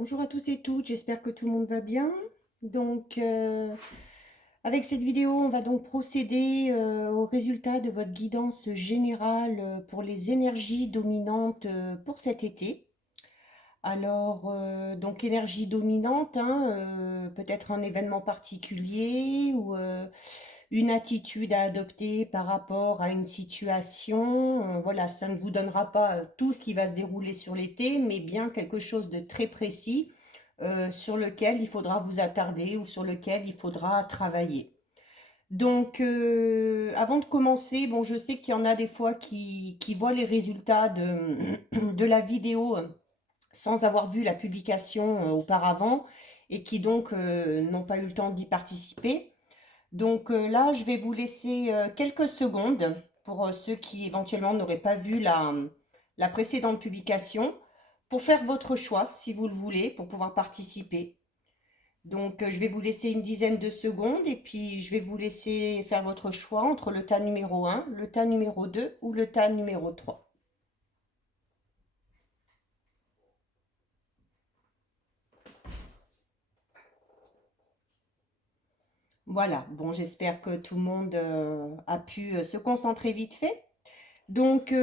Bonjour à tous et toutes, j'espère que tout le monde va bien. Donc, avec cette vidéo, on va donc procéder au résultat de votre guidance générale pour les énergies dominantes pour cet été. Alors, donc énergie dominante, hein, peut-être un événement particulier ou une attitude à adopter par rapport à une situation. Voilà, ça ne vous donnera pas tout ce qui va se dérouler sur l'été, mais bien quelque chose de très précis sur lequel il faudra vous attarder ou sur lequel il faudra travailler. Donc, avant de commencer, bon, je sais qu'il y en a des fois qui voient les résultats de la vidéo sans avoir vu la publication auparavant et qui donc n'ont pas eu le temps d'y participer. Donc là, je vais vous laisser quelques secondes pour ceux qui éventuellement n'auraient pas vu la précédente publication pour faire votre choix si vous le voulez, pour pouvoir participer. Donc je vais vous laisser une dizaine de secondes et puis je vais vous laisser faire votre choix entre le tas numéro 1, le tas numéro 2 ou le tas numéro 3. Voilà, bon, j'espère que tout le monde a pu se concentrer vite fait. Donc,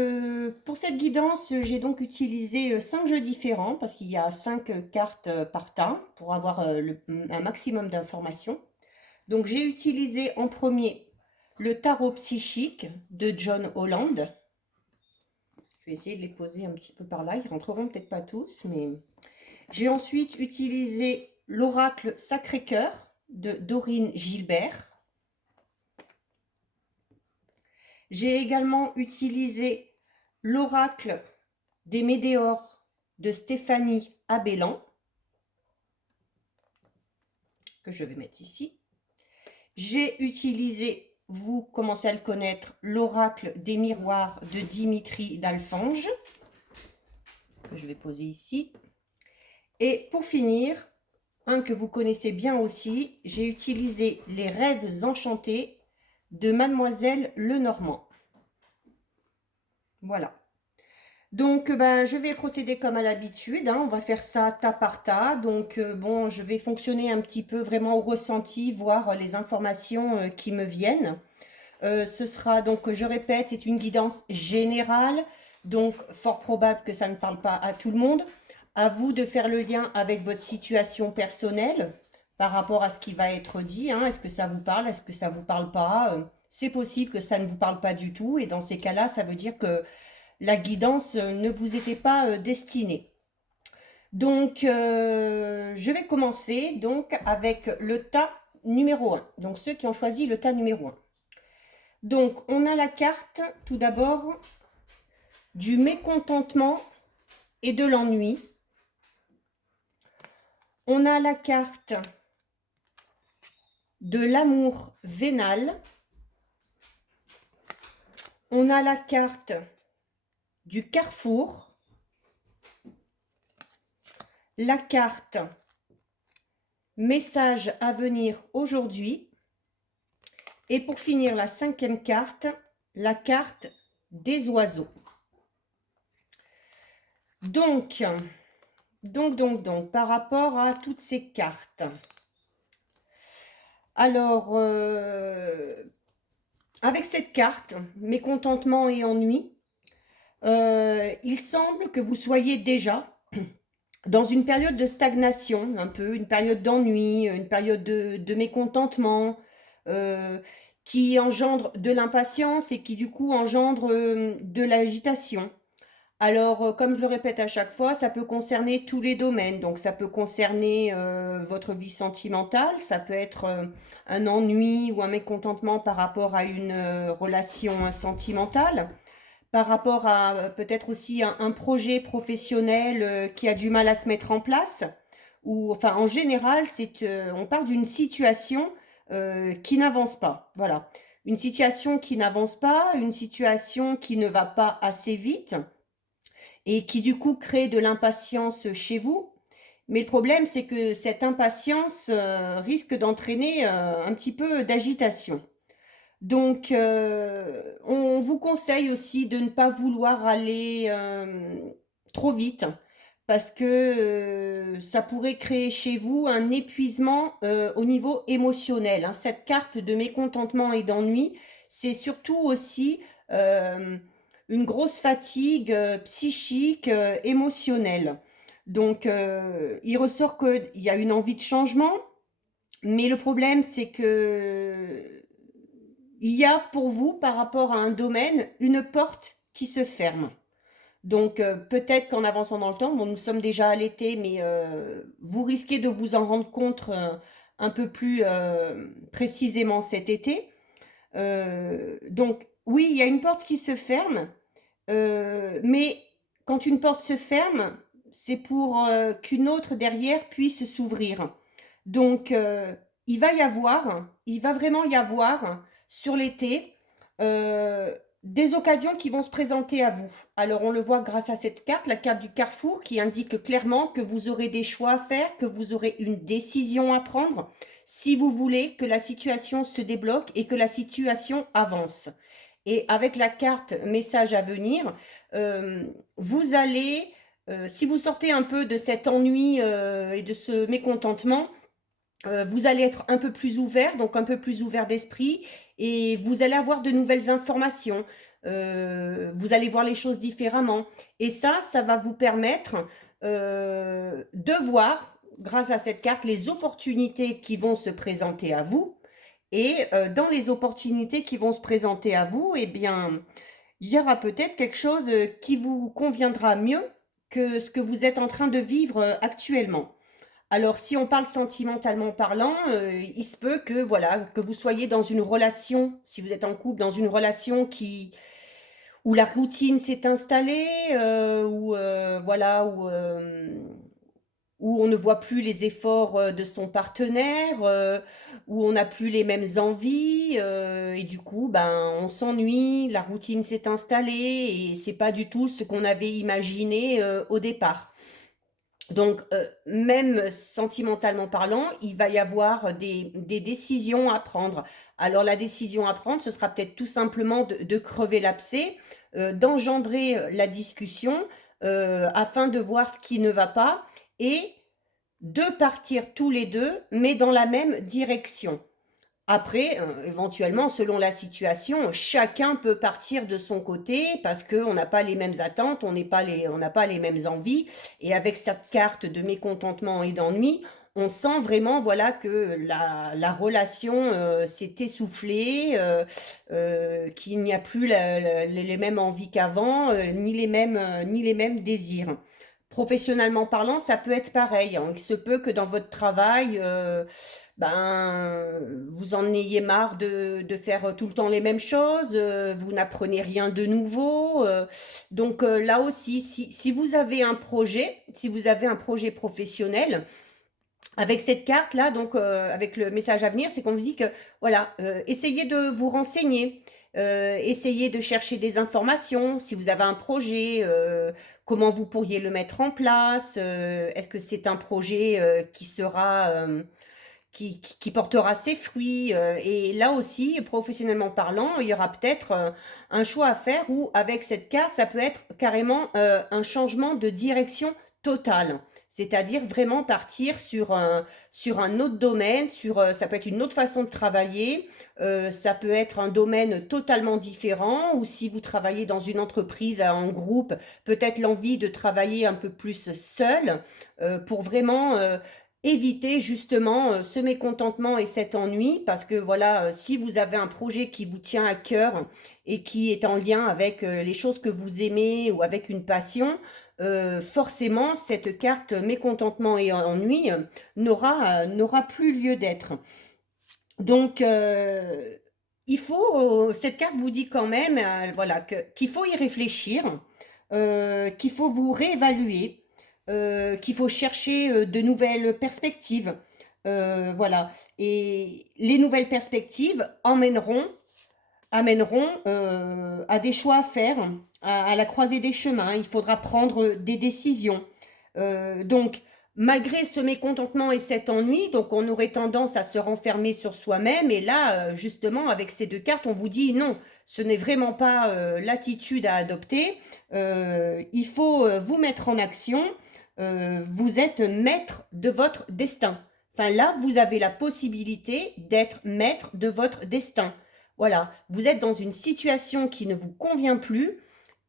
pour cette guidance, j'ai donc utilisé 5 jeux différents parce qu'il y a 5 cartes par tas pour avoir un maximum d'informations. Donc, j'ai utilisé en premier le tarot psychique de John Holland. Je vais essayer de les poser un petit peu par là. Ils rentreront peut-être pas tous, mais j'ai ensuite utilisé l'oracle Sacré-Cœur de Dorine Gilbert. J'ai également utilisé l'oracle des Médéors de Stéphanie Abellan, que je vais mettre ici. J'ai utilisé, vous commencez à le connaître, l'oracle des miroirs de Dimitri d'Alfange, que je vais poser ici. Et pour finir, un que vous connaissez bien aussi, j'ai utilisé les rêves enchantés de Mademoiselle Lenormand. Voilà. Donc, ben, je vais procéder comme à l'habitude, hein. On va faire ça tas par tas. Donc, bon, je vais fonctionner un petit peu vraiment au ressenti, voir les informations qui me viennent. Ce sera donc, je répète, c'est une guidance générale. Donc, fort probable que ça ne parle pas à tout le monde. À vous de faire le lien avec votre situation personnelle par rapport à ce qui va être dit, hein. Est-ce que ça vous parle? Est-ce que ça ne vous parle pas? C'est possible que ça ne vous parle pas du tout. Et dans ces cas-là, ça veut dire que la guidance ne vous était pas destinée. Donc, je vais commencer donc avec le tas numéro 1. Donc, ceux qui ont choisi le tas numéro 1. Donc, on a la carte, tout d'abord, du mécontentement et de l'ennui. On a la carte de l'amour vénal. On a la carte du carrefour. La carte message à venir aujourd'hui. Et pour finir, la 5e carte, la carte des oiseaux. Donc, par rapport à toutes ces cartes. Alors, avec cette carte, mécontentement et ennui, il semble que vous soyez déjà dans une période de stagnation, un peu, une période d'ennui, une période de mécontentement, qui engendre de l'impatience et qui du coup engendre de l'agitation. Alors, comme je le répète à chaque fois, ça peut concerner tous les domaines. Donc, ça peut concerner votre vie sentimentale, ça peut être un ennui ou un mécontentement par rapport à une relation sentimentale, par rapport à peut-être aussi un projet professionnel qui a du mal à se mettre en place. Ou, enfin, en général, on parle d'une situation qui n'avance pas. Voilà. Une situation qui n'avance pas, une situation qui ne va pas assez vite et qui du coup crée de l'impatience chez vous. Mais le problème, c'est que cette impatience risque d'entraîner un petit peu d'agitation. Donc, on vous conseille aussi de ne pas vouloir aller trop vite parce que ça pourrait créer chez vous un épuisement au niveau émotionnel, hein. Cette carte de mécontentement et d'ennui, c'est surtout aussi euh, une grosse fatigue psychique, émotionnelle. Donc, il ressort qu'il y a une envie de changement, mais le problème, c'est que il y a pour vous, par rapport à un domaine, une porte qui se ferme. Donc, peut-être qu'en avançant dans le temps, bon, nous sommes déjà à l'été, mais vous risquez de vous en rendre compte un peu plus précisément cet été. Donc, oui, il y a une porte qui se ferme, mais quand une porte se ferme, c'est pour qu'une autre derrière puisse s'ouvrir. Donc, il va vraiment y avoir sur l'été des occasions qui vont se présenter à vous. Alors, on le voit grâce à cette carte, la carte du carrefour, qui indique clairement que vous aurez des choix à faire, que vous aurez une décision à prendre, si vous voulez que la situation se débloque et que la situation avance. Et avec la carte message à venir, euh, vous allez, si vous sortez un peu de cet ennui et de ce mécontentement, vous allez être un peu plus ouvert, donc un peu plus ouvert d'esprit, et vous allez avoir de nouvelles informations. Vous allez voir les choses différemment. Et ça va vous permettre de voir, grâce à cette carte, les opportunités qui vont se présenter à vous. Et dans les opportunités qui vont se présenter à vous, eh bien, il y aura peut-être quelque chose qui vous conviendra mieux que ce que vous êtes en train de vivre actuellement. Alors, si on parle sentimentalement parlant, il se peut que voilà, que vous soyez dans une relation, si vous êtes en couple, dans une relation qui où la routine s'est installée, où voilà, où on ne voit plus les efforts de son partenaire, où on n'a plus les mêmes envies, et du coup, ben, on s'ennuie, la routine s'est installée et c'est pas du tout ce qu'on avait imaginé au départ. Donc, même sentimentalement parlant, il va y avoir des décisions à prendre. Alors, la décision à prendre, ce sera peut-être tout simplement de crever l'abcès, d'engendrer la discussion afin de voir ce qui ne va pas et de partir tous les deux, mais dans la même direction. Après, éventuellement, selon la situation, chacun peut partir de son côté parce qu'on n'a pas les mêmes attentes, on n'a pas les mêmes envies. Et avec cette carte de mécontentement et d'ennui, on sent vraiment voilà, que la relation s'est essoufflée, qu'il n'y a plus les mêmes envies qu'avant, ni les mêmes désirs. Professionnellement parlant, ça peut être pareil, hein. Il se peut que dans votre travail, ben, vous en ayez marre de faire tout le temps les mêmes choses, vous n'apprenez rien de nouveau. Donc là aussi, si vous avez un projet, si vous avez un projet professionnel, avec cette carte-là, donc avec le message à venir, c'est qu'on vous dit que, voilà, essayez de vous renseigner, essayez de chercher des informations, si vous avez un projet, comment vous pourriez le mettre en place, est-ce que c'est un projet qui sera qui portera ses fruits. Et là aussi, professionnellement parlant, il y aura peut-être un choix à faire où, avec cette carte, ça peut être carrément un changement de direction totale. C'est-à-dire vraiment partir sur un autre domaine, ça peut être une autre façon de travailler, ça peut être un domaine totalement différent, ou si vous travaillez dans une entreprise en groupe, peut-être l'envie de travailler un peu plus seul pour vraiment éviter justement ce mécontentement et cet ennui parce que voilà, si vous avez un projet qui vous tient à cœur et qui est en lien avec les choses que vous aimez ou avec une passion, forcément cette carte mécontentement et ennui n'aura plus lieu d'être. Donc, cette carte vous dit quand même, voilà, qu'il faut y réfléchir, qu'il faut vous réévaluer, qu'il faut chercher de nouvelles perspectives. Voilà. Et les nouvelles perspectives amèneront à des choix à faire, à la croisée des chemins. Il faudra prendre des décisions. Donc, malgré ce mécontentement et cet ennui, donc on aurait tendance à se renfermer sur soi-même. Et là, justement, avec ces deux cartes, on vous dit non, ce n'est vraiment pas l'attitude à adopter. Il faut vous mettre en action. vous êtes maître de votre destin. Enfin là, vous avez la possibilité d'être maître de votre destin. Voilà, vous êtes dans une situation qui ne vous convient plus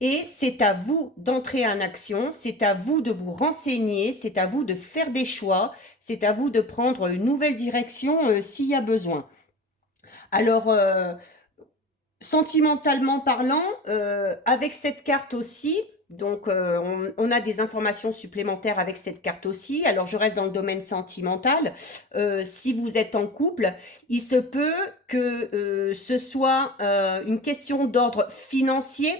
et c'est à vous d'entrer en action, c'est à vous de vous renseigner, c'est à vous de faire des choix, c'est à vous de prendre une nouvelle direction s'il y a besoin. Alors, sentimentalement parlant, avec cette carte aussi, donc on a des informations supplémentaires avec cette carte aussi. Alors je reste dans le domaine sentimental. Si vous êtes en couple, il se peut que ce soit une question d'ordre financier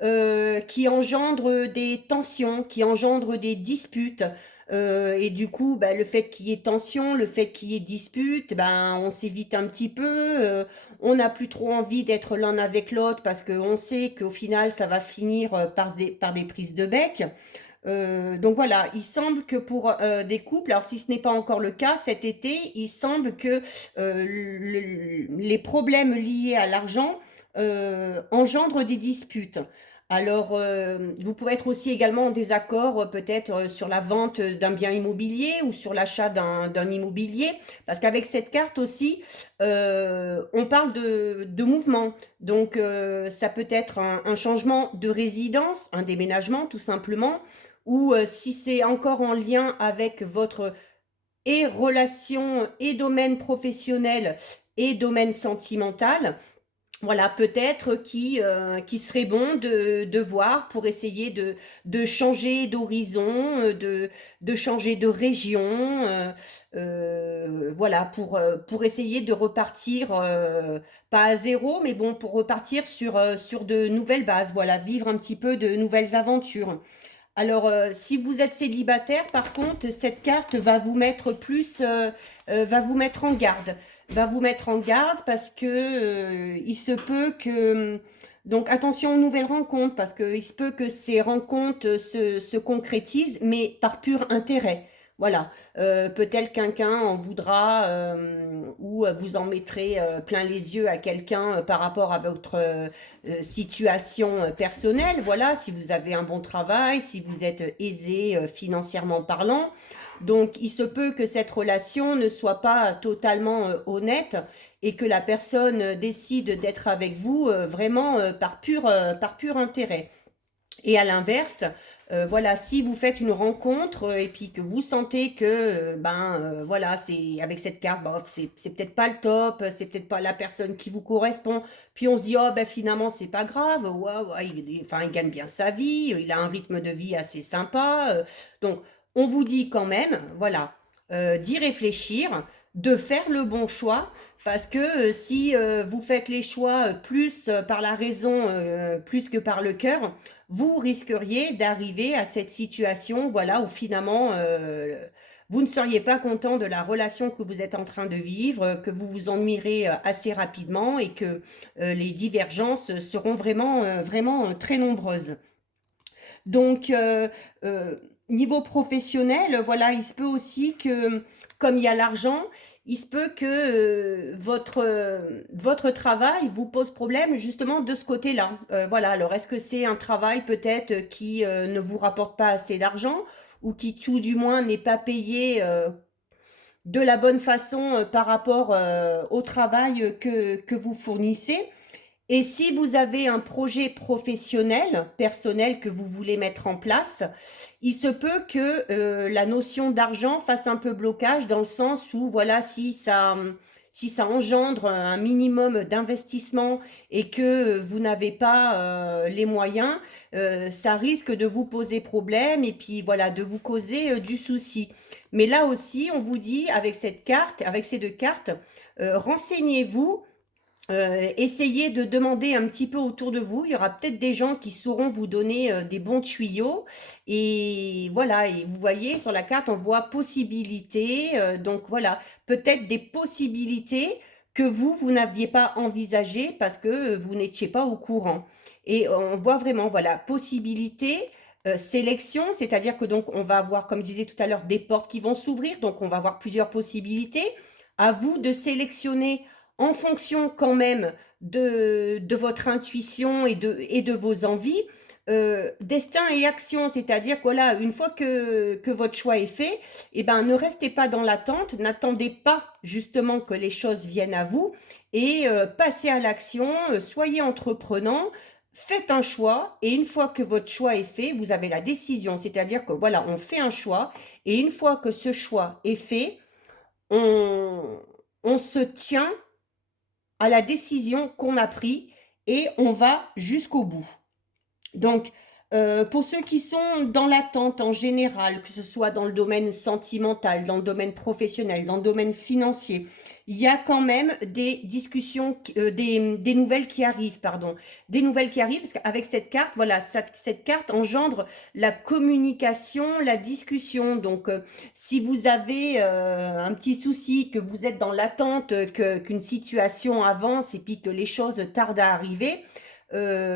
qui engendre des tensions, qui engendre des disputes. Et du coup, bah, le fait qu'il y ait tension, le fait qu'il y ait dispute, ben, on s'évite un petit peu. On n'a plus trop envie d'être l'un avec l'autre parce qu'on sait qu'au final, ça va finir par des prises de bec. Donc voilà, il semble que pour des couples, alors si ce n'est pas encore le cas cet été, il semble que les problèmes liés à l'argent engendrent des disputes. Alors, vous pouvez être aussi également en désaccord peut-être sur la vente d'un bien immobilier ou sur l'achat d'un immobilier, parce qu'avec cette carte aussi, on parle de mouvement. Donc, ça peut être un changement de résidence, un déménagement tout simplement, ou si c'est encore en lien avec votre et relation et domaine professionnel et domaine sentimental, voilà, peut-être qui serait bon de voir pour essayer de changer d'horizon, de changer de région, voilà, pour essayer de repartir, pas à zéro, mais bon, pour repartir sur de nouvelles bases, voilà, vivre un petit peu de nouvelles aventures. Alors, si vous êtes célibataire, par contre, cette carte va vous mettre va vous mettre en garde. Va vous mettre en garde parce que il se peut que... Donc, attention aux nouvelles rencontres, parce qu'il se peut que ces rencontres se concrétisent, mais par pur intérêt. Voilà. Peut-être quelqu'un en voudra ou vous en mettrez plein les yeux à quelqu'un par rapport à votre situation personnelle. Voilà, si vous avez un bon travail, si vous êtes aisé financièrement parlant. Donc, il se peut que cette relation ne soit pas totalement honnête et que la personne décide d'être avec vous vraiment par pur intérêt. Et à l'inverse, voilà, si vous faites une rencontre et puis que vous sentez que, voilà, c'est avec cette carte, bof, c'est peut-être pas le top, c'est peut-être pas la personne qui vous correspond. Puis on se dit, oh ben finalement c'est pas grave, ouais, ouais, enfin il gagne bien sa vie, il a un rythme de vie assez sympa. Donc on vous dit quand même, voilà, d'y réfléchir, de faire le bon choix. Parce que si vous faites les choix plus par la raison, plus que par le cœur, vous risqueriez d'arriver à cette situation, voilà, où finalement, vous ne seriez pas content de la relation que vous êtes en train de vivre, que vous vous ennuierez assez rapidement et que les divergences seront vraiment, vraiment très nombreuses. Donc, niveau professionnel, voilà, il se peut aussi que, comme il y a l'argent, il se peut que votre travail vous pose problème justement de ce côté-là. Voilà, alors est-ce que c'est un travail peut-être qui ne vous rapporte pas assez d'argent ou qui tout du moins n'est pas payé de la bonne façon par rapport au travail que vous fournissez? Et si vous avez un projet professionnel, personnel que vous voulez mettre en place, il se peut que la notion d'argent fasse un peu blocage dans le sens où, voilà, si ça engendre un minimum d'investissement et que vous n'avez pas les moyens, ça risque de vous poser problème et puis voilà, de vous causer du souci. Mais là aussi, on vous dit avec cette carte, avec ces deux cartes, renseignez-vous. Essayez de demander un petit peu autour de vous. Il y aura peut-être des gens qui sauront vous donner des bons tuyaux. Et voilà, et vous voyez sur la carte, on voit possibilités. Donc voilà, peut-être des possibilités que vous n'aviez pas envisagées parce que vous n'étiez pas au courant. Et on voit vraiment, voilà, possibilités. Sélection, c'est-à-dire que donc on va avoir, comme je disais tout à l'heure, des portes qui vont s'ouvrir, donc on va avoir plusieurs possibilités. À vous de sélectionner en fonction quand même de votre intuition et de vos envies, destin et action, c'est-à-dire que voilà, une fois que votre choix est fait, eh ben, ne restez pas dans l'attente, n'attendez pas justement que les choses viennent à vous et passez à l'action, soyez entreprenant, faites un choix et une fois que votre choix est fait, vous avez la décision, c'est-à-dire que voilà, on fait un choix et une fois que ce choix est fait, on, on se tient à la décision qu'on a prise et on va jusqu'au bout. Donc, pour ceux qui sont dans l'attente en général, que ce soit dans le domaine sentimental, dans le domaine professionnel, dans le domaine financier, il y a quand même des discussions, des nouvelles qui arrivent, pardon. Des nouvelles qui arrivent, parce qu'avec cette carte, voilà, cette carte engendre la communication, la discussion. Donc, si vous avez un petit souci, que vous êtes dans l'attente, qu'une situation avance et puis que les choses tardent à arriver,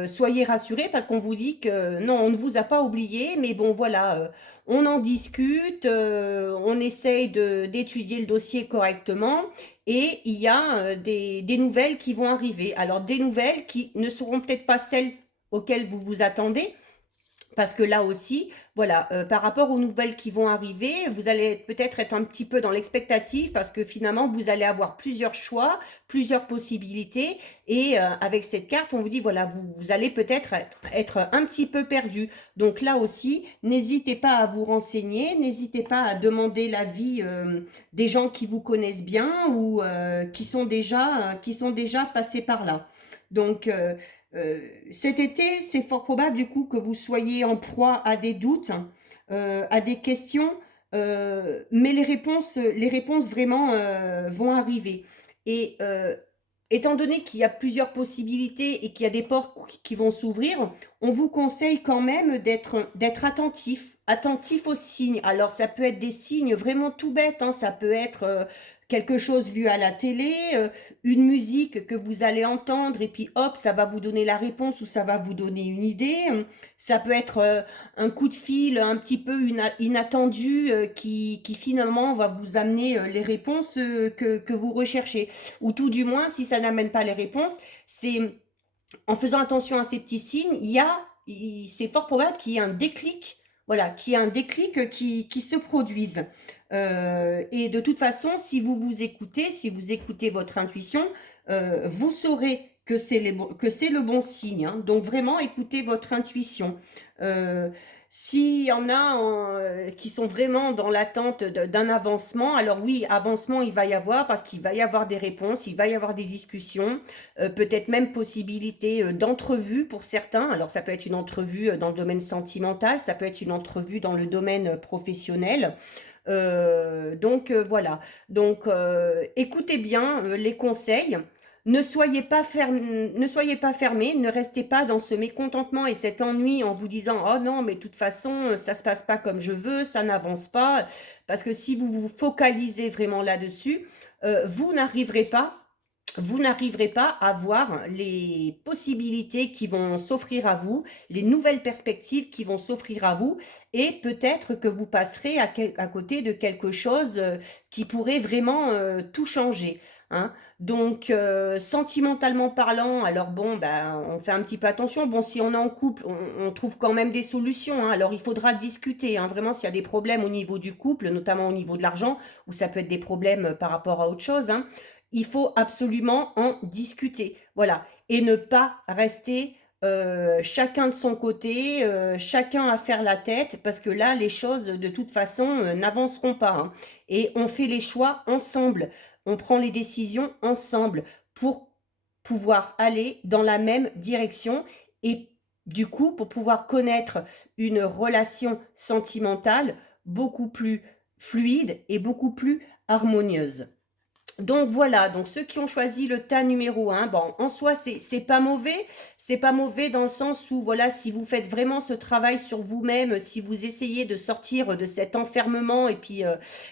soyez rassurés parce qu'on vous dit que non, on ne vous a pas oublié, mais bon, voilà, on en discute, on essaye d'étudier le dossier correctement et il y a des nouvelles qui vont arriver. Alors, des nouvelles qui ne seront peut-être pas celles auxquelles vous vous attendez, parce que là aussi, voilà, par rapport aux nouvelles qui vont arriver, vous allez peut-être être un petit peu dans l'expectative parce que finalement, vous allez avoir plusieurs choix, plusieurs possibilités. Et avec cette carte, on vous dit, voilà, vous allez peut-être être un petit peu perdu. Donc là aussi, n'hésitez pas à vous renseigner, n'hésitez pas à demander l'avis des gens qui vous connaissent bien ou qui sont déjà passés par là. Donc, cet été, c'est fort probable du coup que vous soyez en proie à des doutes, à des questions, mais les réponses vraiment vont arriver. Et étant donné qu'il y a plusieurs possibilités et qu'il y a des portes qui vont s'ouvrir, on vous conseille quand même d'être attentif, attentif aux signes. Alors ça peut être des signes vraiment tout bêtes, hein, ça peut être quelque chose vu à la télé, une musique que vous allez entendre et puis hop, ça va vous donner la réponse ou ça va vous donner une idée. Ça peut être un coup de fil un petit peu inattendu qui finalement va vous amener les réponses que vous recherchez. Ou tout du moins, si ça n'amène pas les réponses, c'est en faisant attention à ces petits signes, c'est fort probable qu'il y ait un déclic, voilà, qu'il y ait un déclic qui se produise. Et de toute façon, si vous vous écoutez, si vous écoutez votre intuition, vous saurez que c'est le bon signe, hein. Donc vraiment, écoutez votre intuition. Euh, S'il y en a qui sont vraiment dans l'attente d'un avancement, alors oui, avancement il va y avoir parce qu'il va y avoir des réponses, il va y avoir des discussions, peut-être même possibilité d'entrevue pour certains. Alors ça peut être une entrevue dans le domaine sentimental, ça peut être une entrevue dans le domaine professionnel. Voilà. Donc écoutez bien les conseils. Ne soyez pas fermés, ne restez pas dans ce mécontentement et cet ennui en vous disant oh non, mais de toute façon, ça se passe pas comme je veux, ça n'avance pas. Parce que si vous vous focalisez vraiment là-dessus, vous n'arriverez pas à voir les possibilités qui vont s'offrir à vous, les nouvelles perspectives qui vont s'offrir à vous, et peut-être que vous passerez à côté de quelque chose qui pourrait vraiment tout changer, hein. Donc, sentimentalement parlant, alors bon, ben, on fait un petit peu attention. Bon, si on est en couple, on trouve quand même des solutions, hein. Alors, il faudra discuter, hein, vraiment, s'il y a des problèmes au niveau du couple, notamment au niveau de l'argent, ou ça peut être des problèmes par rapport à autre chose, hein, il faut absolument en discuter. Voilà. Et ne pas rester chacun de son côté, chacun à faire la tête, parce que là, les choses, de toute façon, n'avanceront pas, hein. Et on fait les choix ensemble. On prend les décisions ensemble pour pouvoir aller dans la même direction et du coup, pour pouvoir connaître une relation sentimentale beaucoup plus fluide et beaucoup plus harmonieuse. Donc voilà, donc ceux qui ont choisi le tas numéro un, bon, en soi, c'est pas mauvais dans le sens où, voilà, si vous faites vraiment ce travail sur vous-même, si vous essayez de sortir de cet enfermement et puis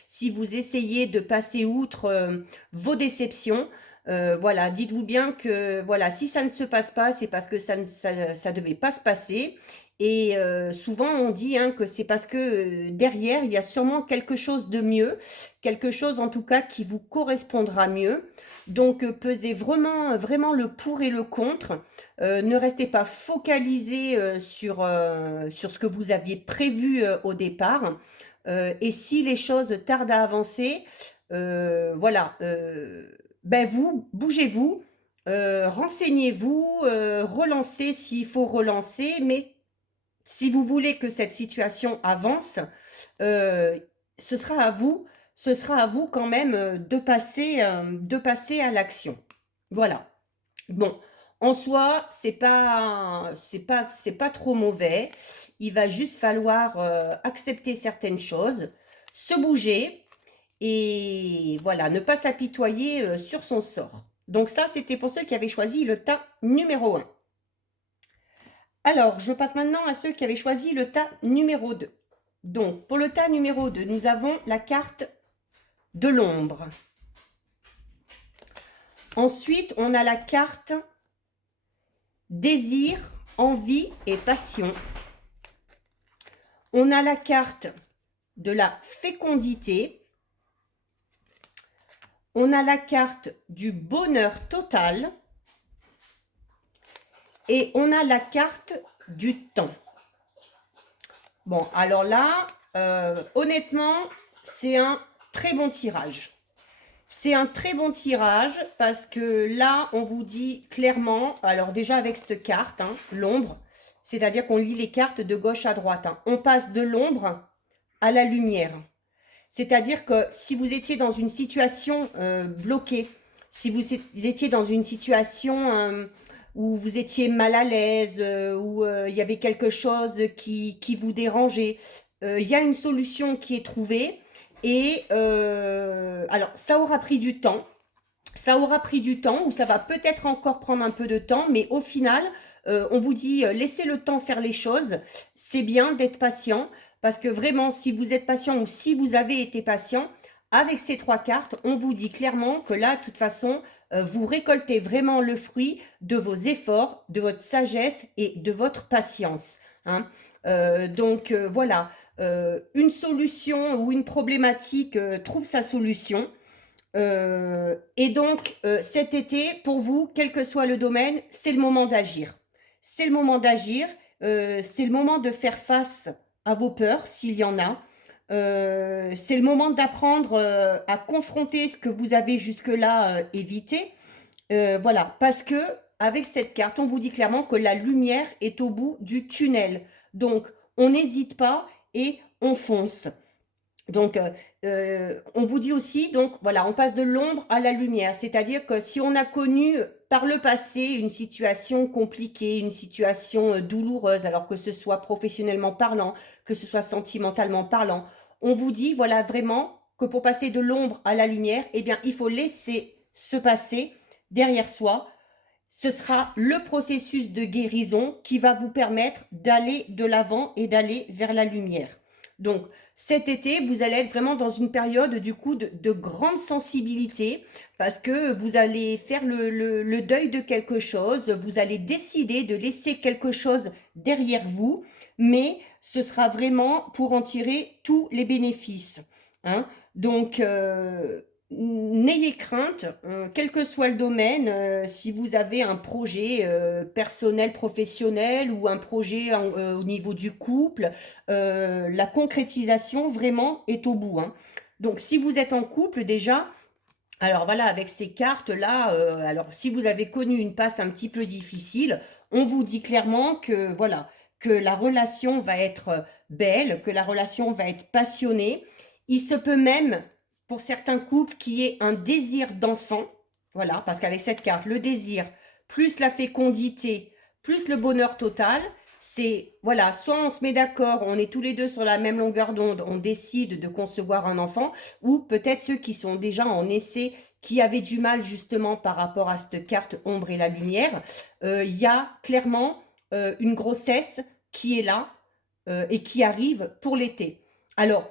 si vous essayez de passer outre vos déceptions, voilà, dites-vous bien que, voilà, si ça ne se passe pas, c'est parce que ça devait pas se passer Et souvent, on dit hein, que c'est parce que derrière, il y a sûrement quelque chose de mieux, quelque chose en tout cas qui vous correspondra mieux. Donc, pesez vraiment, vraiment le pour et le contre. Ne restez pas focalisé sur ce que vous aviez prévu au départ. Et si les choses tardent à avancer, voilà, ben vous, bougez-vous, renseignez-vous, relancez s'il faut relancer, mais si vous voulez que cette situation avance, euh, ce sera à vous, ce sera à vous quand même de passer à l'action. Voilà. Bon, en soi, c'est pas trop mauvais. Il va juste falloir accepter certaines choses, se bouger et voilà, ne pas s'apitoyer sur son sort. Donc ça, c'était pour ceux qui avaient choisi le tas numéro un. Alors, je passe maintenant à ceux qui avaient choisi le tas numéro 2. Donc, pour le tas numéro 2, nous avons la carte de l'ombre. Ensuite, on a la carte désir, envie et passion. On a la carte de la fécondité. On a la carte du bonheur total. Et on a la carte du temps. Bon, alors là, honnêtement, c'est un très bon tirage. C'est un très bon tirage parce que là, on vous dit clairement, alors déjà avec cette carte, hein, l'ombre, c'est-à-dire qu'on lit les cartes de gauche à droite. Hein, on passe de l'ombre à la lumière. C'est-à-dire que si vous étiez dans une situation bloquée, si vous étiez dans une situation où vous étiez mal à l'aise, où il y avait quelque chose qui vous dérangeait, il y a une solution qui est trouvée. Et alors, ça aura pris du temps. Ça aura pris du temps, ou ça va peut-être encore prendre un peu de temps, mais au final, on vous dit laissez le temps faire les choses. C'est bien d'être patient, parce que vraiment, si vous êtes patient ou si vous avez été patient, avec ces trois cartes, on vous dit clairement que là, de toute façon, vous récoltez vraiment le fruit de vos efforts, de votre sagesse et de votre patience. Hein. Donc voilà, une solution ou une problématique trouve sa solution. Et donc, cet été, pour vous, quel que soit le domaine, c'est le moment d'agir. C'est le moment d'agir, c'est le moment de faire face à vos peurs, s'il y en a. C'est le moment d'apprendre à confronter ce que vous avez jusque-là évité. Voilà, parce que avec cette carte, on vous dit clairement que la lumière est au bout du tunnel. Donc, on n'hésite pas et on fonce. Donc, on vous dit aussi, donc voilà, on passe de l'ombre à la lumière. C'est-à-dire que si on a connu par le passé une situation compliquée, une situation douloureuse, alors que ce soit professionnellement parlant, que ce soit sentimentalement parlant, on vous dit, voilà, vraiment, que pour passer de l'ombre à la lumière, eh bien, il faut laisser se passer derrière soi. Ce sera le processus de guérison qui va vous permettre d'aller de l'avant et d'aller vers la lumière. Donc, cet été, vous allez être vraiment dans une période du coup de grande sensibilité parce que vous allez faire le deuil de quelque chose, vous allez décider de laisser quelque chose derrière vous, mais ce sera vraiment pour en tirer tous les bénéfices. Hein. Donc, n'ayez crainte, quel que soit le domaine, si vous avez un projet personnel, professionnel ou un projet au niveau du couple, la concrétisation vraiment est au bout. Hein. Donc si vous êtes en couple déjà, alors voilà, avec ces cartes-là, alors si vous avez connu une passe un petit peu difficile, on vous dit clairement que voilà, que la relation va être belle, que la relation va être passionnée. Il se peut même, pour certains couples, qu'il y ait un désir d'enfant. Voilà, parce qu'avec cette carte, le désir, plus la fécondité, plus le bonheur total, c'est, voilà, soit on se met d'accord, on est tous les deux sur la même longueur d'onde, on décide de concevoir un enfant, ou peut-être ceux qui sont déjà en essai, qui avaient du mal justement par rapport à cette carte ombre et la lumière, il y a clairement une grossesse qui est là et qui arrive pour l'été. Alors,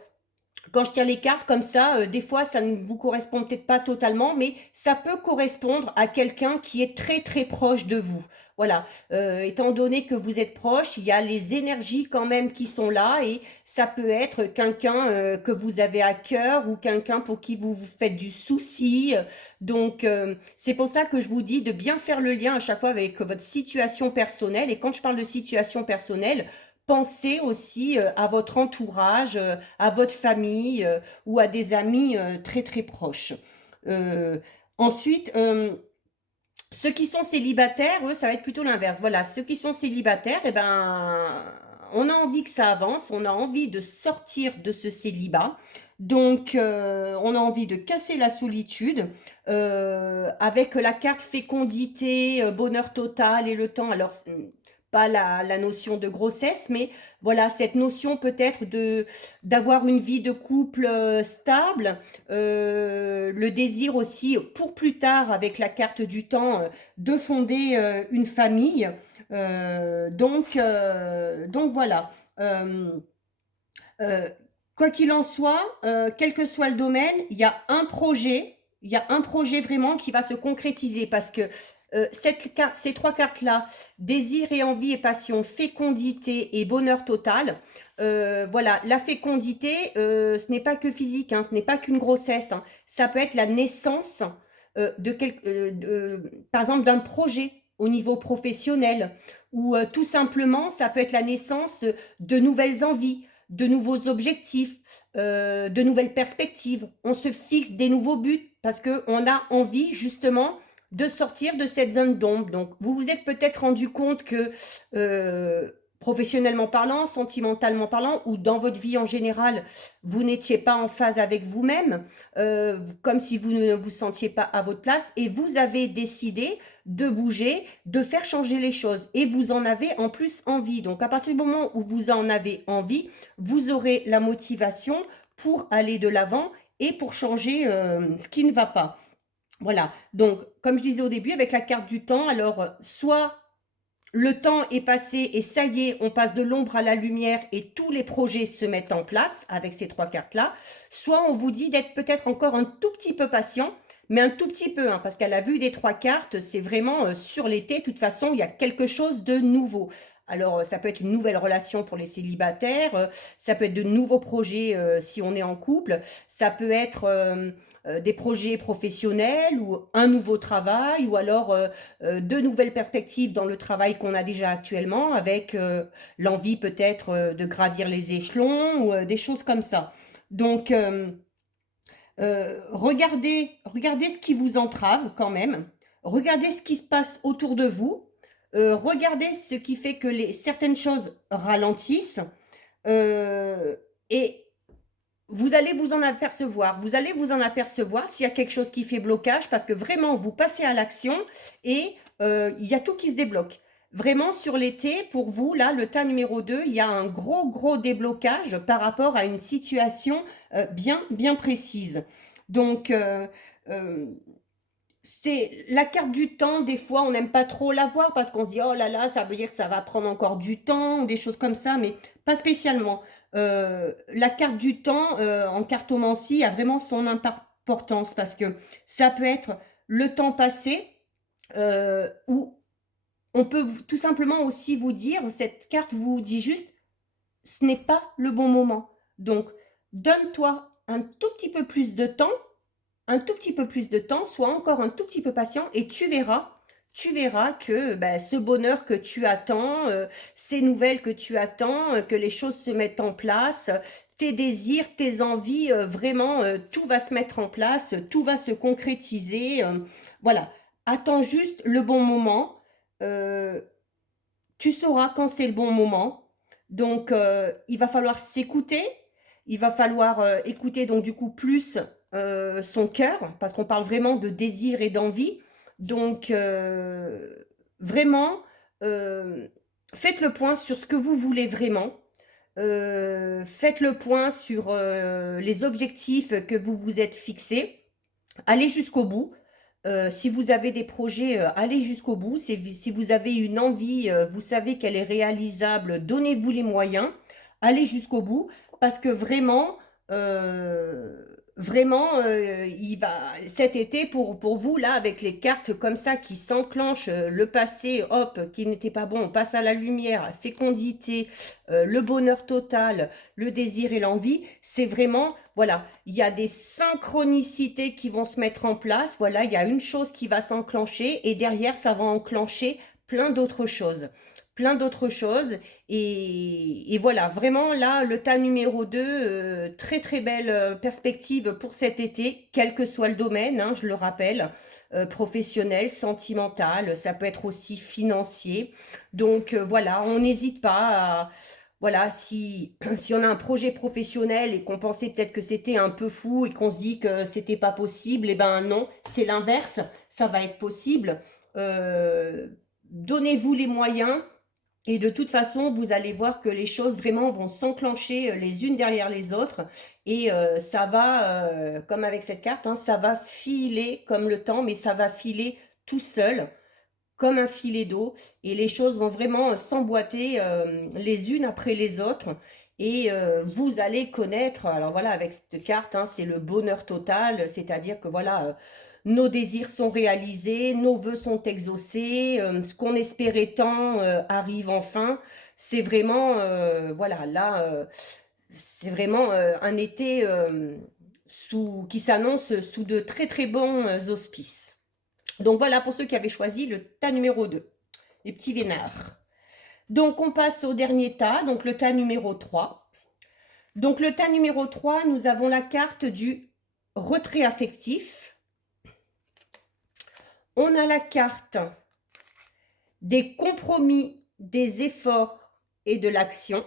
quand je tire les cartes comme ça, des fois, ça ne vous correspond peut-être pas totalement, mais ça peut correspondre à quelqu'un qui est très très proche de vous. Voilà, étant donné que vous êtes proche, il y a les énergies quand même qui sont là et ça peut être quelqu'un que vous avez à cœur ou quelqu'un pour qui vous faites du souci. Donc, c'est pour ça que je vous dis de bien faire le lien à chaque fois avec votre situation personnelle. Et quand je parle de situation personnelle, pensez aussi à votre entourage, à votre famille ou à des amis très très proches. Euh, ensuite, ceux qui sont célibataires, eux, ça va être plutôt l'inverse. Voilà, ceux qui sont célibataires, eh ben, on a envie que ça avance, on a envie de sortir de ce célibat. Donc, on a envie de casser la solitude avec la carte fécondité, bonheur total et le temps. Alors, pas la notion de grossesse, mais voilà, cette notion peut-être de d'avoir une vie de couple stable, le désir aussi pour plus tard avec la carte du temps de fonder une famille. Donc voilà. Euh, euh, Quoi qu'il en soit, quel que soit le domaine, il y a un projet vraiment qui va se concrétiser parce que ces trois cartes-là, désir et envie et passion, fécondité et bonheur total, voilà, la fécondité, ce n'est pas que physique, hein, ce n'est pas qu'une grossesse, hein, ça peut être la naissance par exemple, d'un projet au niveau professionnel ou tout simplement, ça peut être la naissance de nouvelles envies, de nouveaux objectifs, de nouvelles perspectives. On se fixe des nouveaux buts parce qu'on a envie justement de sortir de cette zone d'ombre. Donc, vous vous êtes peut-être rendu compte que euh, professionnellement parlant, sentimentalement parlant, ou dans votre vie en général, vous n'étiez pas en phase avec vous-même, comme si vous ne vous sentiez pas à votre place, et vous avez décidé de bouger, de faire changer les choses, et vous en avez en plus envie. Donc, à partir du moment où vous en avez envie, vous aurez la motivation pour aller de l'avant et pour changer ce qui ne va pas. Voilà. Donc, comme je disais au début, avec la carte du temps, alors soit le temps est passé et ça y est, on passe de l'ombre à la lumière et tous les projets se mettent en place avec ces trois cartes-là. Soit on vous dit d'être peut-être encore un tout petit peu patient, mais un tout petit peu, hein, parce qu'à la vue des trois cartes, c'est vraiment sur l'été, de toute façon, il y a quelque chose de nouveau. Alors, ça peut être une nouvelle relation pour les célibataires, ça peut être de nouveaux projets si on est en couple, ça peut être des projets professionnels ou un nouveau travail ou alors de nouvelles perspectives dans le travail qu'on a déjà actuellement avec l'envie peut-être de gravir les échelons ou des choses comme ça. Donc, regardez ce qui vous entrave quand même. Regardez ce qui se passe autour de vous. Regardez ce qui fait que certaines choses ralentissent. Euh, et vous allez vous en apercevoir. Vous allez vous en apercevoir s'il y a quelque chose qui fait blocage parce que vraiment, vous passez à l'action et il y a tout qui se débloque. Vraiment, sur l'été, pour vous, là, le tas numéro 2, il y a un gros, gros déblocage par rapport à une situation bien, bien précise. Donc, euh, c'est la carte du temps, des fois, on n'aime pas trop la voir parce qu'on se dit, oh là là, ça veut dire que ça va prendre encore du temps, ou des choses comme ça, mais pas spécialement. La carte du temps en cartomancie a vraiment son importance parce que ça peut être le temps passé ou on peut tout simplement aussi vous dire, cette carte vous dit juste, ce n'est pas le bon moment. Donc, donne-toi un tout petit peu plus de temps, un tout petit peu plus de temps, sois encore un tout petit peu patient et tu verras que ben, ce bonheur que tu attends, ces nouvelles que tu attends, que les choses se mettent en place, tes désirs, tes envies, vraiment, tout va se mettre en place, tout va se concrétiser. Voilà, attends juste le bon moment. Euh, Tu sauras quand c'est le bon moment. Donc, il va falloir s'écouter. Il va falloir écouter donc du coup plus son cœur, parce qu'on parle vraiment de désir et d'envie. Donc, vraiment, euh, faites le point sur ce que vous voulez vraiment. Faites le point sur les objectifs que vous vous êtes fixés. Allez jusqu'au bout. Si vous avez des projets, allez jusqu'au bout. Si vous avez une envie, vous savez qu'elle est réalisable, donnez-vous les moyens. Allez jusqu'au bout parce que vraiment, euh, vraiment, cet été, pour vous, là, avec les cartes comme ça qui s'enclenchent, le passé, hop, qui n'était pas bon, on passe à la lumière, la fécondité, le bonheur total, le désir et l'envie, c'est vraiment, voilà, il y a des synchronicités qui vont se mettre en place, voilà, il y a une chose qui va s'enclencher et derrière, ça va enclencher plein d'autres choses. Plein d'autres choses. Et voilà, vraiment là, le tas numéro 2, très très belle perspective pour cet été, quel que soit le domaine, hein, je le rappelle, professionnel, sentimental, ça peut être aussi financier. Donc voilà, on n'hésite pas à... Voilà, si on a un projet professionnel et qu'on pensait peut-être que c'était un peu fou et qu'on se dit que c'était pas possible, eh ben non, c'est l'inverse, ça va être possible. Euh, Donnez-vous les moyens et de toute façon, vous allez voir que les choses vraiment vont s'enclencher les unes derrière les autres. Et ça va, comme avec cette carte, hein, ça va filer comme le temps, mais ça va filer tout seul, comme un filet d'eau. Et les choses vont vraiment s'emboîter les unes après les autres. Et vous allez connaître, alors voilà, avec cette carte, hein, c'est le bonheur total, c'est-à-dire que voilà, nos désirs sont réalisés, nos vœux sont exaucés, ce qu'on espérait tant arrive enfin. C'est vraiment, voilà, là, c'est vraiment un été qui s'annonce sous de très très bons auspices. Donc voilà pour ceux qui avaient choisi le tas numéro 2, les petits vénards. Donc on passe au dernier tas, donc le tas numéro 3. Donc le tas numéro 3, nous avons la carte du retrait affectif. On a la carte des compromis, des efforts et de l'action.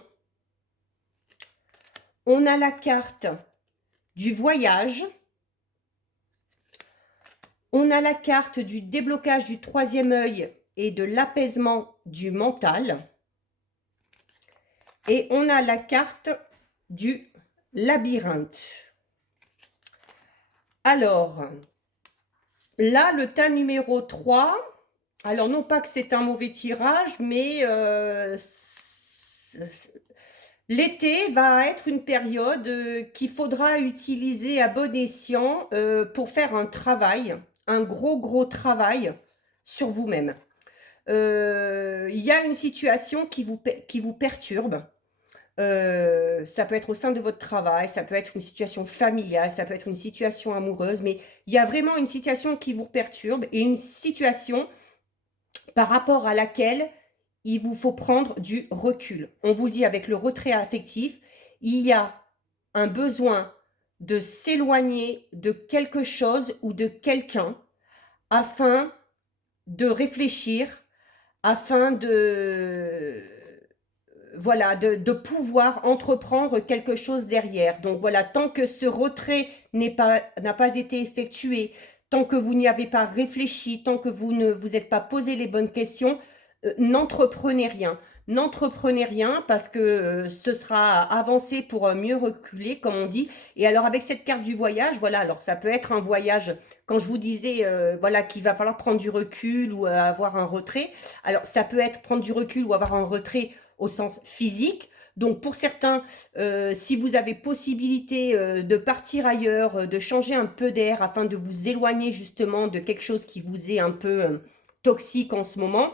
On a la carte du voyage. On a la carte du déblocage du troisième œil et de l'apaisement du mental. Et on a la carte du labyrinthe. Alors, là, le tas numéro 3, alors non pas que c'est un mauvais tirage, mais l'été va être une période qu'il faudra utiliser à bon escient pour faire un travail, un gros travail sur vous-même. Il y a une situation qui vous perturbe. Ça peut être au sein de votre travail, ça peut être une situation familiale, ça peut être une situation amoureuse, mais il y a vraiment une situation qui vous perturbe et une situation par rapport à laquelle il vous faut prendre du recul. On vous le dit avec le retrait affectif, il y a un besoin de s'éloigner de quelque chose ou de quelqu'un afin de réfléchir, afin de voilà, de pouvoir entreprendre quelque chose derrière. Donc voilà, tant que ce retrait n'a pas été effectué, tant que vous n'y avez pas réfléchi, tant que vous ne vous êtes pas posé les bonnes questions, n'entreprenez rien. N'entreprenez rien parce que ce sera avancer pour mieux reculer, comme on dit. Et alors avec cette carte du voyage, voilà, alors ça peut être un voyage, quand je vous disais, voilà, qu'il va falloir prendre du recul ou avoir un retrait. Alors ça peut être prendre du recul ou avoir un retrait au sens physique. Donc pour certains, si vous avez possibilité de partir ailleurs, de changer un peu d'air afin de vous éloigner justement de quelque chose qui vous est un peu toxique en ce moment,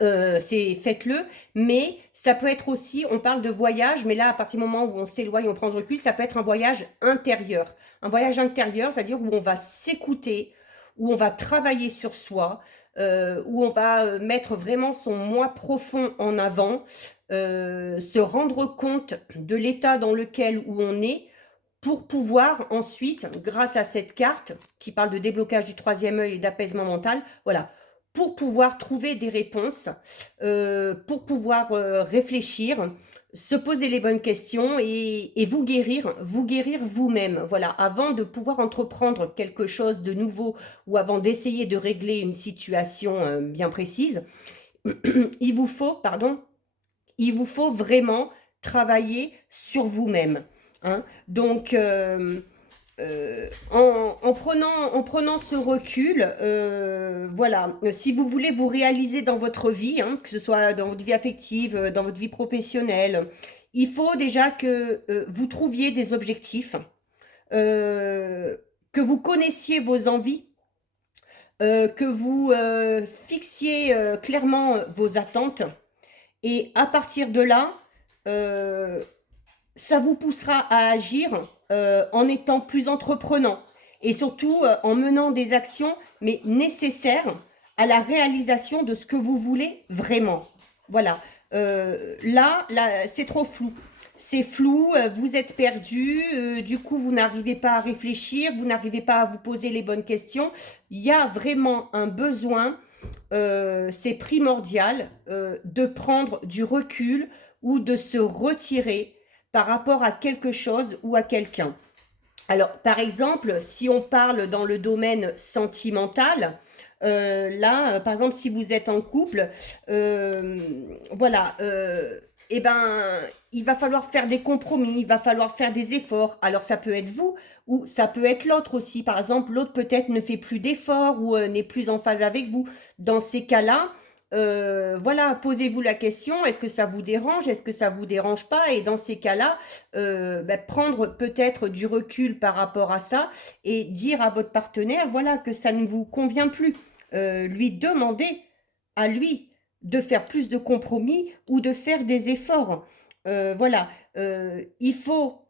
faites-le. Mais ça peut être aussi, on parle de voyage, mais là à partir du moment où on s'éloigne, on prend du recul, ça peut être un voyage intérieur. Un voyage intérieur, c'est-à-dire où on va s'écouter, où on va travailler sur soi, où on va mettre vraiment son moi profond en avant, se rendre compte de l'état dans lequel où on est, pour pouvoir ensuite, grâce à cette carte qui parle de déblocage du troisième œil et d'apaisement mental, voilà, pour pouvoir trouver des réponses, pour pouvoir réfléchir, se poser les bonnes questions et vous guérir vous-même. Voilà, avant de pouvoir entreprendre quelque chose de nouveau ou avant d'essayer de régler une situation bien précise, pardon, il vous faut vraiment travailler sur vous-même, hein. Donc, en prenant ce recul, voilà, si vous voulez vous réaliser dans votre vie, hein, que ce soit dans votre vie affective, dans votre vie professionnelle, il faut déjà que vous trouviez des objectifs, que vous connaissiez vos envies, que vous fixiez clairement vos attentes. Et à partir de là, euh, ça vous poussera à agir en étant plus entreprenant et surtout en menant des actions, mais nécessaires à la réalisation de ce que vous voulez vraiment. Voilà. Là, c'est trop flou. C'est flou, vous êtes perdu, du coup vous n'arrivez pas à réfléchir, vous n'arrivez pas à vous poser les bonnes questions. Il y a vraiment un besoin, c'est primordial, de prendre du recul ou de se retirer par rapport à quelque chose ou à quelqu'un. Alors, par exemple, si on parle dans le domaine sentimental, là, par exemple, si vous êtes en couple, voilà, eh ben, il va falloir faire des compromis, il va falloir faire des efforts. Alors, ça peut être vous ou ça peut être l'autre aussi. Par exemple, l'autre peut-être ne fait plus d'efforts ou n'est plus en phase avec vous. Dans ces cas-là, voilà, posez-vous la question, est-ce que ça vous dérange, est-ce que ça vous dérange pas? Et dans ces cas-là, prendre peut-être du recul par rapport à ça et dire à votre partenaire, voilà, que ça ne vous convient plus. Lui demander à lui de faire plus de compromis ou de faire des efforts. Voilà, il faut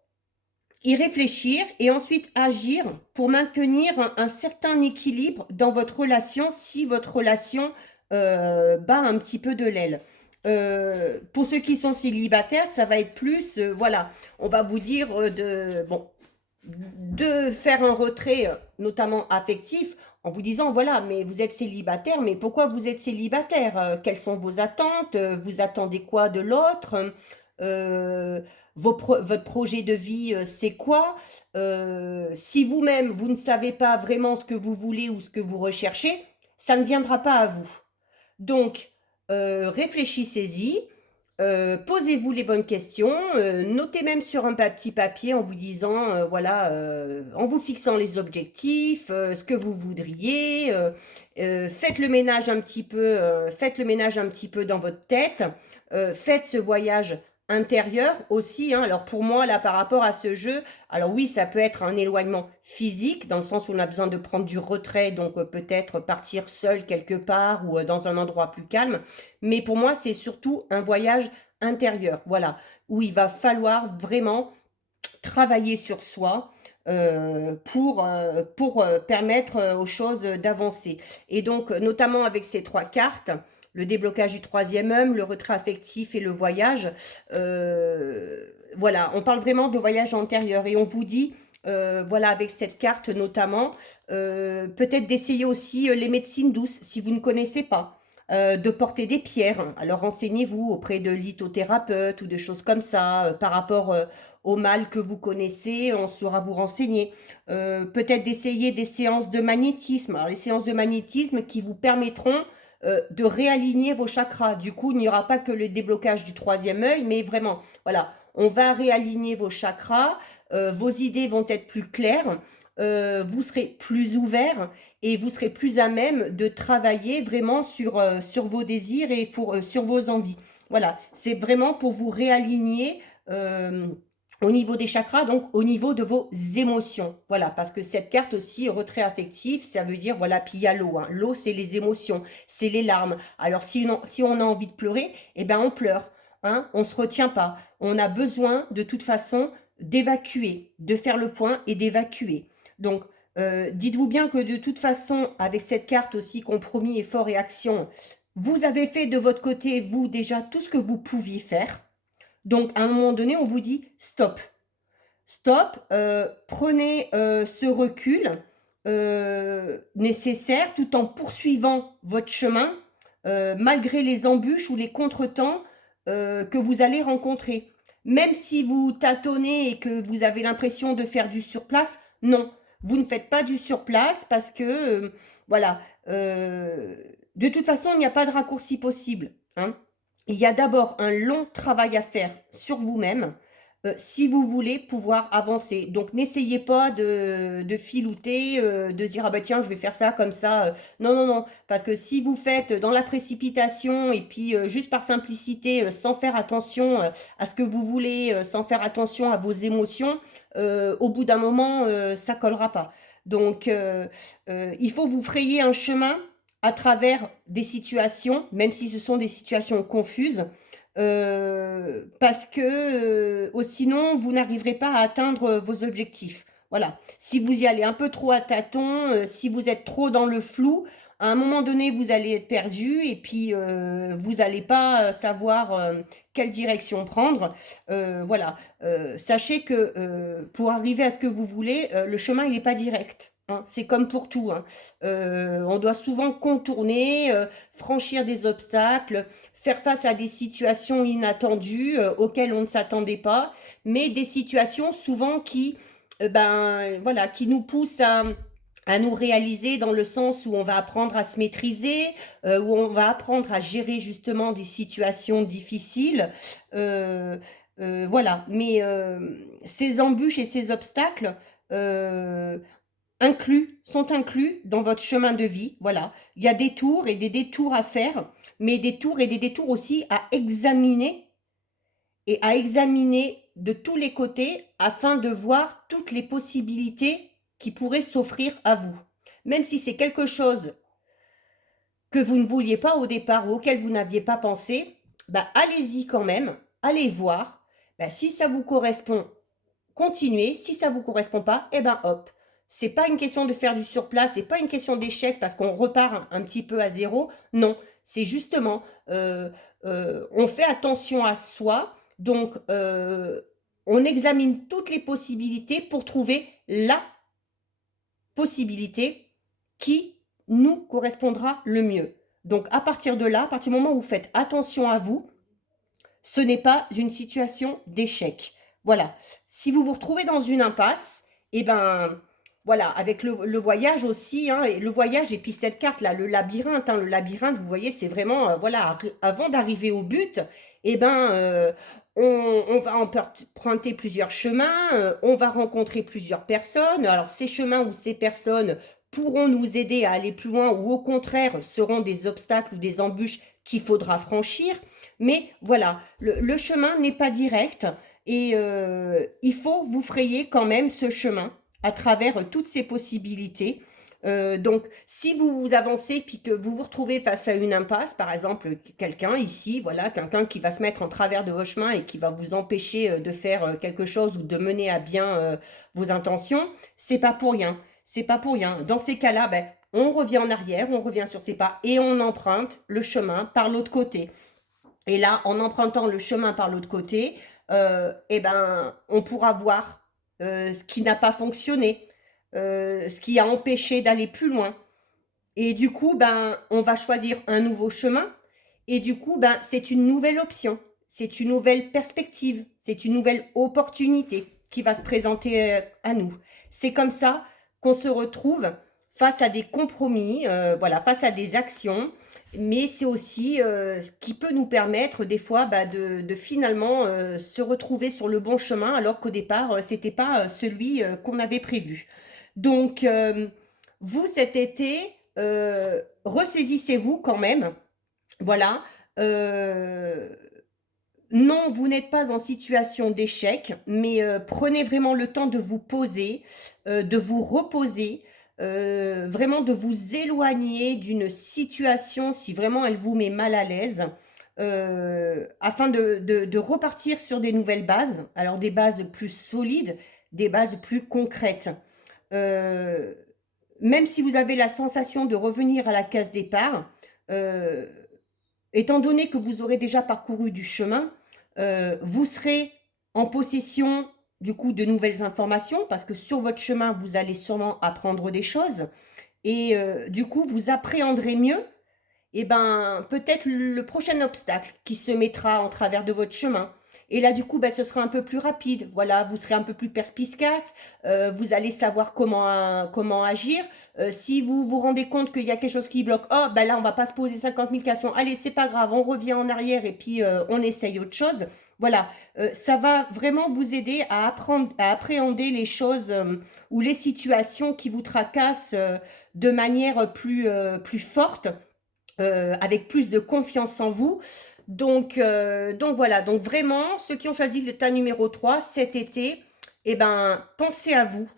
y réfléchir et ensuite agir pour maintenir un certain équilibre dans votre relation si votre relation bat un petit peu de l'aile. Pour ceux qui sont célibataires, ça va être plus, voilà, on va vous dire bon, de faire un retrait, notamment affectif, en vous disant, voilà, mais vous êtes célibataire, mais pourquoi vous êtes célibataire? Quelles sont vos attentes? Vous attendez quoi de l'autre? Euh, Votre projet de vie, c'est quoi? Si vous-même, vous ne savez pas vraiment ce que vous voulez ou ce que vous recherchez, ça ne viendra pas à vous. Donc, réfléchissez-y, posez-vous les bonnes questions, notez même sur un petit papier en vous disant, voilà, en vous fixant les objectifs, ce que vous voudriez, faites le ménage un petit peu, faites le ménage un petit peu dans votre tête, faites ce voyage intérieur aussi, hein. Alors pour moi, là, par rapport à ce jeu, alors oui, ça peut être un éloignement physique, dans le sens où on a besoin de prendre du retrait, donc peut-être partir seul quelque part ou dans un endroit plus calme. Mais pour moi, c'est surtout un voyage intérieur, voilà, où il va falloir vraiment travailler sur soi pour permettre aux choses d'avancer. Et donc, notamment avec ces trois cartes, le déblocage du troisième homme, le retrait affectif et le voyage, voilà, on parle vraiment de voyage antérieur et on vous dit, voilà, avec cette carte notamment, peut-être d'essayer aussi les médecines douces si vous ne connaissez pas. De porter des pierres. Alors renseignez-vous auprès de lithothérapeutes ou de choses comme ça par rapport au mal que vous connaissez, on saura vous renseigner. Peut-être d'essayer des séances de magnétisme. Alors les séances de magnétisme qui vous permettront de réaligner vos chakras. Du coup, il n'y aura pas que le déblocage du troisième œil, mais vraiment, voilà, on va réaligner vos chakras, vos idées vont être plus claires, vous serez plus ouvert et vous serez plus à même de travailler vraiment sur vos désirs et sur vos envies. Voilà, c'est vraiment pour vous réaligner au niveau des chakras, donc au niveau de vos émotions. Voilà, parce que cette carte aussi, retrait affectif, ça veut dire, voilà, puis il y a l'eau. Hein. L'eau, c'est les émotions, c'est les larmes. Alors si on a envie de pleurer, eh ben on pleure. Hein, on ne se retient pas. On a besoin de toute façon d'évacuer, de faire le point et d'évacuer. Donc, dites-vous bien que de toute façon, avec cette carte aussi, compromis, effort et action, vous avez fait de votre côté, vous, déjà, tout ce que vous pouviez faire. Donc, à un moment donné, on vous dit stop. Stop, prenez ce recul nécessaire tout en poursuivant votre chemin, malgré les embûches ou les contretemps que vous allez rencontrer. Même si vous tâtonnez et que vous avez l'impression de faire du surplace, non, vous ne faites pas du surplace parce que, voilà, de toute façon, il n'y a pas de raccourci possible. Hein. Il y a d'abord un long travail à faire sur vous-même, si vous voulez pouvoir avancer. Donc, n'essayez pas de filouter, de dire, ah bah tiens, je vais faire ça comme ça. Non, non, non. Parce que si vous faites dans la précipitation et puis juste par simplicité, sans faire attention à ce que vous voulez, sans faire attention à vos émotions, au bout d'un moment, ça collera pas. Donc, il faut vous frayer un chemin à travers des situations, même si ce sont des situations confuses, parce que sinon, vous n'arriverez pas à atteindre vos objectifs. Voilà. Si vous y allez un peu trop à tâtons, si vous êtes trop dans le flou, à un moment donné, vous allez être perdu et puis vous n'allez pas savoir quelle direction prendre. Voilà. Sachez que pour arriver à ce que vous voulez, le chemin, il n'est pas direct. Hein. C'est comme pour tout. Hein. On doit souvent contourner, franchir des obstacles, faire face à des situations inattendues auxquelles on ne s'attendait pas, mais des situations souvent qui, ben, voilà, qui nous poussent à nous réaliser dans le sens où on va apprendre à se maîtriser, où on va apprendre à gérer justement des situations difficiles. Euh, voilà, mais ces embûches et ces obstacles euh, sont inclus dans votre chemin de vie. Voilà, il y a des tours et des détours à faire, mais des tours et des détours aussi à examiner et à examiner de tous les côtés afin de voir toutes les possibilités qui pourraient s'offrir à vous. Même si c'est quelque chose que vous ne vouliez pas au départ ou auquel vous n'aviez pas pensé, bah allez-y quand même, allez voir. Bah, si ça vous correspond, continuez. Si ça vous correspond pas, eh ben hop. C'est pas une question de faire du surplace, c'est pas une question d'échec parce qu'on repart un petit peu à zéro. Non, c'est justement, on fait attention à soi, donc on examine toutes les possibilités pour trouver la possibilité qui nous correspondra le mieux. Donc à partir de là, à partir du moment où vous faites attention à vous, ce n'est pas une situation d'échec. Voilà. Si vous vous retrouvez dans une impasse, eh ben voilà, avec le voyage aussi, hein, et le voyage et puis cette carte là, le labyrinthe, vous voyez, c'est vraiment, voilà, avant d'arriver au but, eh ben, on va emprunter plusieurs chemins, on va rencontrer plusieurs personnes. Alors ces chemins ou ces personnes pourront nous aider à aller plus loin ou au contraire seront des obstacles ou des embûches qu'il faudra franchir. Mais voilà, le chemin n'est pas direct et il faut vous frayer quand même ce chemin à travers toutes ces possibilités. Donc, si vous avancez puis que vous vous retrouvez face à une impasse, par exemple, quelqu'un ici, voilà, quelqu'un qui va se mettre en travers de vos chemins et qui va vous empêcher de faire quelque chose ou de mener à bien vos intentions, c'est pas pour rien. C'est pas pour rien. Dans ces cas-là, ben, on revient en arrière, on revient sur ses pas et on emprunte le chemin par l'autre côté. Et là, en empruntant le chemin par l'autre côté, eh ben, on pourra voir ce qui n'a pas fonctionné, ce qui a empêché d'aller plus loin. Et du coup, ben, on va choisir un nouveau chemin. Et du coup, ben, c'est une nouvelle option, c'est une nouvelle perspective, c'est une nouvelle opportunité qui va se présenter à nous. C'est comme ça qu'on se retrouve face à des compromis, voilà, face à des actions, mais c'est aussi ce qui peut nous permettre des fois bah, de finalement se retrouver sur le bon chemin alors qu'au départ, c'était pas celui qu'on avait prévu. Donc, vous, cet été, ressaisissez-vous quand même. Voilà. Euh, non, vous n'êtes pas en situation d'échec, mais prenez vraiment le temps de vous poser, de vous reposer, vraiment de vous éloigner d'une situation si vraiment elle vous met mal à l'aise, afin de repartir sur des nouvelles bases, alors des bases plus solides, des bases plus concrètes. Euh, Même si vous avez la sensation de revenir à la case départ, euh, étant donné que vous aurez déjà parcouru du chemin, vous serez en possession du coup de nouvelles informations parce que sur votre chemin, vous allez sûrement apprendre des choses et du coup, vous appréhenderez mieux et ben peut-être le prochain obstacle qui se mettra en travers de votre chemin. Et là, du coup, ben, ce sera un peu plus rapide. Voilà, vous serez un peu plus perspicace. Vous allez savoir comment agir. Si vous vous rendez compte qu'il y a quelque chose qui bloque, oh, ben là, on va pas se poser 50 000 questions. Allez, c'est pas grave, on revient en arrière et puis on essaye autre chose. Voilà, ça va vraiment vous aider à apprendre, à appréhender les choses ou les situations qui vous tracassent de manière plus forte, avec plus de confiance en vous. Donc voilà, donc vraiment, ceux qui ont choisi le tas numéro 3 cet été, eh ben, pensez à vous,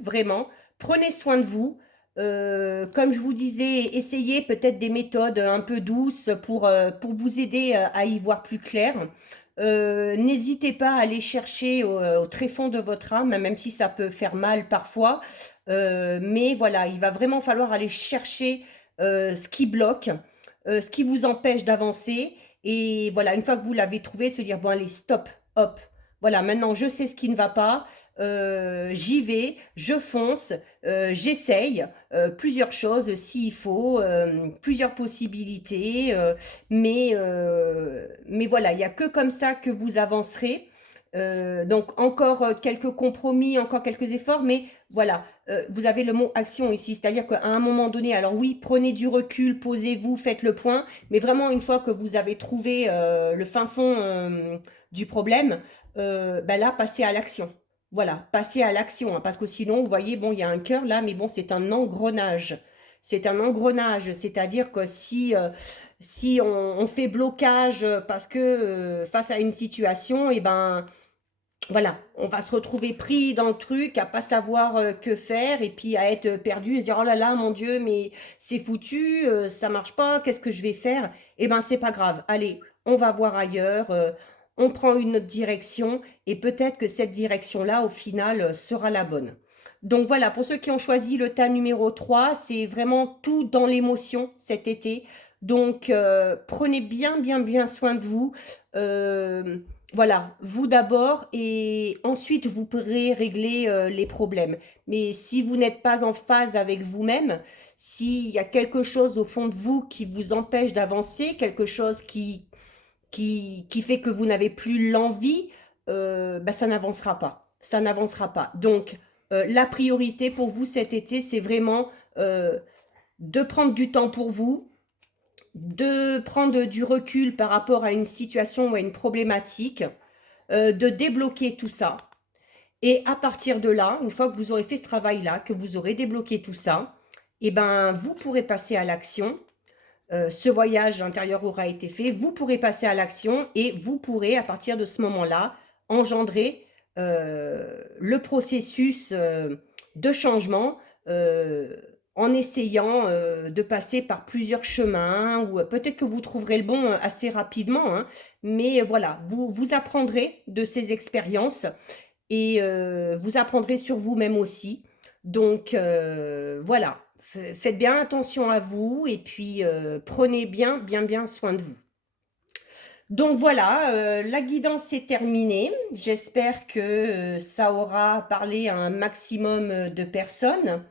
vraiment, prenez soin de vous. Comme je vous disais, essayez peut-être des méthodes un peu douces pour vous aider à y voir plus clair. N'hésitez pas à aller chercher au tréfonds de votre âme, même si ça peut faire mal parfois. Mais voilà, il va vraiment falloir aller chercher ce qui bloque, ce qui vous empêche d'avancer. Et voilà, une fois que vous l'avez trouvé, se dire, bon allez, stop, hop. Voilà, maintenant je sais ce qui ne va pas, j'y vais, je fonce, j'essaye plusieurs choses s'il faut, plusieurs possibilités, mais voilà, il n'y a que comme ça que vous avancerez. Donc encore quelques compromis, encore quelques efforts, mais voilà, vous avez le mot action ici, c'est-à-dire qu'à un moment donné, alors oui, prenez du recul, posez-vous, faites le point, mais vraiment une fois que vous avez trouvé le fin fond du problème, ben là, passez à l'action. Voilà, passez à l'action, hein, parce que sinon, vous voyez, bon, il y a un cœur là, mais bon, c'est un engrenage. C'est un engrenage, c'est-à-dire que si on fait blocage parce que face à une situation, et ben voilà, on va se retrouver pris dans le truc, à pas savoir que faire, et puis à être perdu, et se dire, oh là là, mon Dieu, mais c'est foutu, ça marche pas, qu'est-ce que je vais faire? Eh ben, c'est pas grave, allez, on va voir ailleurs, on prend une autre direction, et peut-être que cette direction-là, au final, sera la bonne. Donc voilà, pour ceux qui ont choisi le tas numéro 3, c'est vraiment tout dans l'émotion cet été. Donc prenez bien, bien, bien soin de vous. Euh, voilà, vous d'abord et ensuite vous pourrez régler les problèmes. Mais si vous n'êtes pas en phase avec vous-même, s'il y a quelque chose au fond de vous qui vous empêche d'avancer, quelque chose qui fait que vous n'avez plus l'envie, bah, ça n'avancera pas. Ça n'avancera pas. Donc, la priorité pour vous cet été, c'est vraiment de prendre du temps pour vous, de prendre du recul par rapport à une situation ou à une problématique, de débloquer tout ça. Et à partir de là, une fois que vous aurez fait ce travail-là, que vous aurez débloqué tout ça, eh ben, vous pourrez passer à l'action. Ce voyage intérieur aura été fait, vous pourrez passer à l'action et vous pourrez, à partir de ce moment-là, engendrer le processus de changement euh, en essayant de passer par plusieurs chemins, ou peut-être que vous trouverez le bon assez rapidement, hein, mais voilà, vous apprendrez de ces expériences et vous apprendrez sur vous-même aussi. Donc voilà, faites bien attention à vous et puis prenez bien, bien, bien soin de vous. Donc voilà, la guidance est terminée. J'espère que ça aura parlé à un maximum de personnes.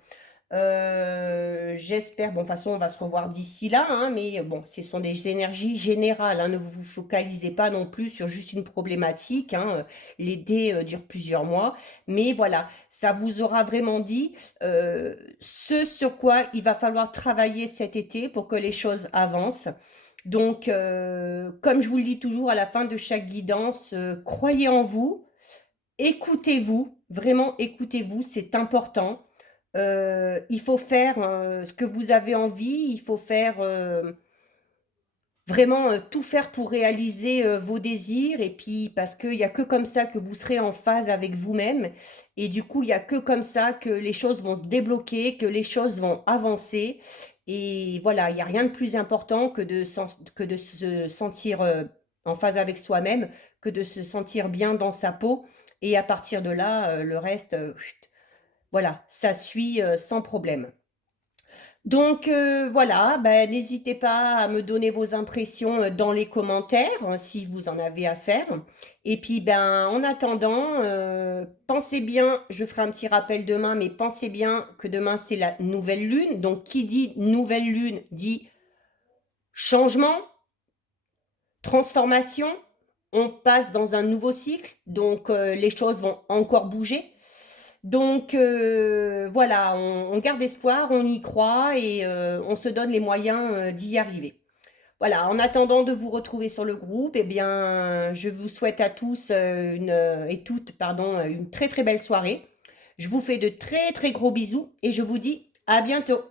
J'espère, bon, de toute façon, on va se revoir d'ici là, hein, mais bon, ce sont des énergies générales, hein, ne vous focalisez pas non plus sur juste une problématique, hein, les dés durent plusieurs mois, mais voilà, ça vous aura vraiment dit ce sur quoi il va falloir travailler cet été pour que les choses avancent. Donc, comme je vous le dis toujours à la fin de chaque guidance, croyez en vous, écoutez-vous, vraiment écoutez-vous, c'est important. Il faut faire ce que vous avez envie, il faut faire vraiment tout faire pour réaliser vos désirs, et puis parce qu'il n'y a que comme ça que vous serez en phase avec vous-même, et du coup, il n'y a que comme ça que les choses vont se débloquer, que les choses vont avancer, et voilà, il n'y a rien de plus important que de se sentir en phase avec soi-même, que de se sentir bien dans sa peau, et à partir de là, le reste, chut, voilà, ça suit sans problème. Donc voilà, ben, n'hésitez pas à me donner vos impressions dans les commentaires si vous en avez à faire. Et puis ben en attendant, pensez bien, je ferai un petit rappel demain, mais pensez bien que demain c'est la nouvelle lune. Donc qui dit nouvelle lune dit changement, transformation. On passe dans un nouveau cycle, donc les choses vont encore bouger. Donc voilà, on garde espoir, on y croit et on se donne les moyens d'y arriver. Voilà, en attendant de vous retrouver sur le groupe, eh bien, je vous souhaite à tous et toutes, pardon, une très très belle soirée. Je vous fais de très très gros bisous et je vous dis à bientôt.